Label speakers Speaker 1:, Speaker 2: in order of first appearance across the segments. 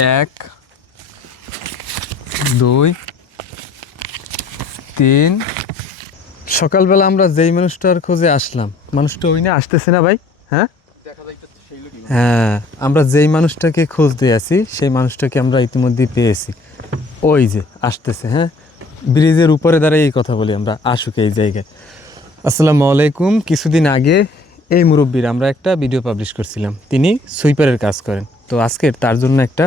Speaker 1: এক, দুই, তিন। সকালবেলা আমরা যেই মানুষটার খোঁজে আসলাম, মানুষটা ওই না আসতেছে না ভাই? হ্যাঁ? হ্যাঁ আমরা যেই মানুষটাকে খোঁজ দিয়ে আছি সেই মানুষটাকে আমরা ইতিমধ্যেই পেয়েছি। ওই যে, আসতেছে হ্যাঁ? ব্রিজের উপরে দাঁড়িয়ে এই কথা বলি আমরা, আসুক এই জায়গায়। আসসালামু আলাইকুম। কিছুদিন আগে এই মুরব্বীর আমরা একটা ভিডিও পাবলিশ করছিলাম। তিনি সুইপারের কাজ করেন। তো আজকের তার জন্য একটা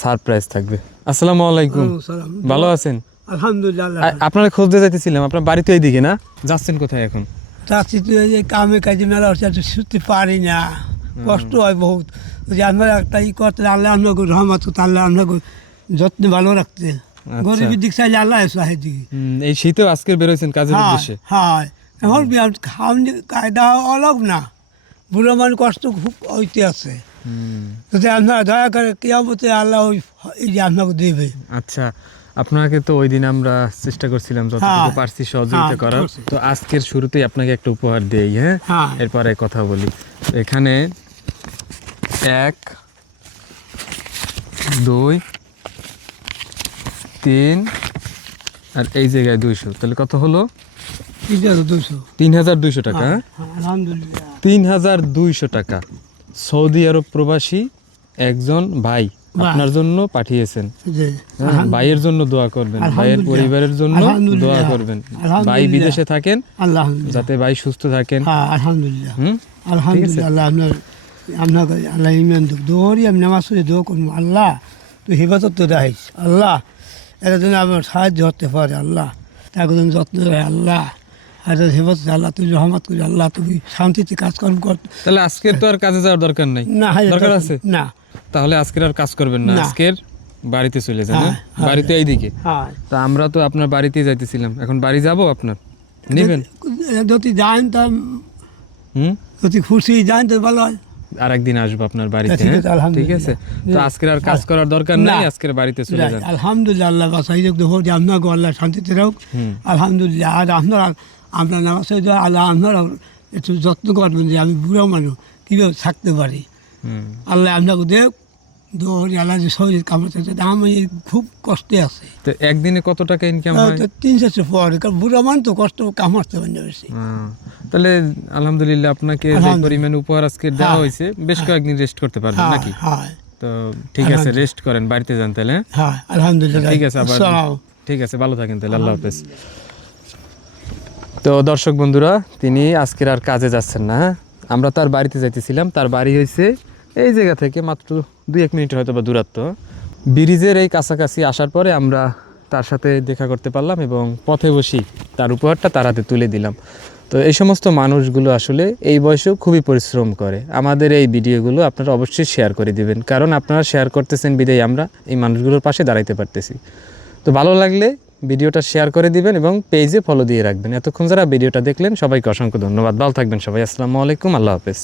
Speaker 1: সারপ্রাইজ থাকবে। আসসালামু আলাইকুম। ভালো আছেন?
Speaker 2: আলহামদুলিল্লাহ।
Speaker 1: আপনারা খোঁজতে যাইতেছিলাম আপনার বাড়ি তো এইদিকে না? যাচ্ছেন কোথায় এখন?
Speaker 2: চাচ্ছি তো এই যে কামে কাজে মেলা হচ্ছে একটু শুতে পারি না। কষ্ট হয় বহুত। যে আমরা একটা ই করতে আল্লাহ রহমত করতে আল্লাহ যত্ন ভালো রাখতে। গরিবের দিক চাইলে আল্লাহ সাহেব
Speaker 1: এই শীতেও আজকে বেরোয়েছেন কাজের
Speaker 2: হ্যাঁ
Speaker 1: উদ্দেশ্যে?
Speaker 2: হ্যাঁ। এখন খাওয়ান কায়দা অলগ না। বুড়ো মানুষ কষ্ট খুব হইতে আছে। যদি আপনারা দয়া করে কেয়ামতে আল্লাহ ওই যে আপনাকে দেবে
Speaker 1: আচ্ছা আপনাকে তো ওই দিন আমরা চেষ্টা করছিলাম যতটুকু
Speaker 2: হ্যাঁ।
Speaker 1: পারছি সহযোগিতা
Speaker 2: হ্যাঁ,
Speaker 1: করার। তো আজকের শুরুতেই আপনাকে একটা উপহার দেই হ্যাঁ?
Speaker 2: হ্যাঁ।
Speaker 1: এরপরে কথা বলি। এখানে এক দুই তিন আর এই জায়গায় দুইশো। তাহলে কত হলো? তিন হাজার দুইশো। টাকা? তিন হাজার দুইশো টাকা। সৌদি আরব প্রবাসী একজন ভাই আপনার জন্য পাঠিয়েছেন। হ্যাঁ, ভাইয়ের জন্য দোয়া করবেন ভাইয়ের পরিবারের জন্য দোয়া করবেন। ভাই বিদেশে থাকেন যাতে ভাই সুস্থ থাকেন।
Speaker 2: হ্যাঁ আলহামদুলিল্লাহ। আলহামদুলিল্লাহ আল্লাহ আপনার আপনাকে আল্লাহ ইমান আমি নামাজ পড়ে দোয়া করব। আল্লাহ তুই হেফাজত তো রাখিস। আল্লাহ এটা যেন আমার সাহায্য হতে পারে। আল্লাহ তাকে যেন যত্ন রাখে আল্লাহ হেফাজত আল্লাহ তুই রহমত করি আল্লাহ তুমি শান্তিতে কাজকর্ম কর।
Speaker 1: তাহলে আজকের তো আর কাজে যাওয়ার দরকার নাই।
Speaker 2: না
Speaker 1: দরকার আছে?
Speaker 2: না।
Speaker 1: তাহলে আজকের আর কাজ করবেন না। আজকের বাড়িতে চলে যান হ্যাঁ?
Speaker 2: হ্যাঁ।
Speaker 1: বাড়িতে এইদিকে।
Speaker 2: হ্যাঁ।
Speaker 1: তা আমরা তো আপনার বাড়িতে যাইতেছিলাম। এখন বাড়ি যাব আপনার? নেবেন?
Speaker 2: যদি যান তা যদি খুশি যান তো ভালো হয়।
Speaker 1: আর একদিন আসব আপনার বাড়িতে
Speaker 2: ঠিক
Speaker 1: হ্যাঁ?
Speaker 2: আছে।
Speaker 1: তো আজকের আর কাজ করার দরকার নাই আজকের বাড়িতে চলে যান।
Speaker 2: আলহামদুলিল্লাহ আল্লাহ বাসাই হোক আপনাকে আল্লাহ শান্তিতে আলহামদুলিল্লাহ আর আপনারা আপনার নামাজ আল্লাহ আপনারা একটু যত্ন করবেন যে আমি বুড়ো মানুষ কীভাবে থাকতে পারি? আল্লাহ আপনাকে দেখ দৌড়ি আল্লাহ যে শরীর কামড়াতে আমি খুব কষ্টে আছে।
Speaker 1: তো একদিনে কত টাকা ইনকাম হয়
Speaker 2: তিন চারশো পরে কারণ বুড়ো তো কষ্ট বেশি।
Speaker 1: হ্যাঁ। তাহলে আলহামদুলিল্লাহ আপনাকে যে পরিমাণ উপহার আজকে দেওয়া
Speaker 2: হ্যাঁ।
Speaker 1: হয়েছে বেশ কয়েকদিন রেস্ট করতে পারবেন
Speaker 2: হ্যাঁ
Speaker 1: নাকি?
Speaker 2: হ্যাঁ।
Speaker 1: তো ঠিক আছে রেস্ট করেন বাড়িতে যান তাহলে হ্যাঁ?
Speaker 2: হ্যাঁ আলহামদুলিল্লাহ।
Speaker 1: ঠিক আছে আবার ঠিক আছে ভালো থাকেন তাহলে আল্লাহ হাফেজ। তো দর্শক বন্ধুরা, তিনি আজকের আর কাজে যাচ্ছেন না হ্যাঁ? আমরা তার বাড়িতে যাইতেছিলাম, তার বাড়ি হয়েছে এই জায়গা থেকে মাত্র দুই এক মিনিট হয়তো বা দূরত্ব। ব্রিজের এই কাছাকাছি আসার পরে আমরা তার সাথে দেখা করতে পারলাম এবং পথে বসি তার উপহারটা তার হাতে তুলে দিলাম। তো এই সমস্ত মানুষগুলো আসলে এই বয়সেও খুবই পরিশ্রম করে। আমাদের এই ভিডিওগুলো আপনারা অবশ্যই শেয়ার করে দিবেন, কারণ আপনারা শেয়ার করতেছেন বিদায় আমরা এই মানুষগুলোর পাশে দাঁড়াইতে পারতেছি। তো ভালো লাগলে ভিডিওটা শেয়ার করে দিবেন এবং পেজে ফলো দিয়ে রাখবেন। এতক্ষণ যারা ভিডিওটা দেখলেন, সবাইকে অসংখ্য ধন্যবাদ। ভালো থাকবেন সবাই। আসসালামু আলাইকুম। আল্লাহ হাফেজ।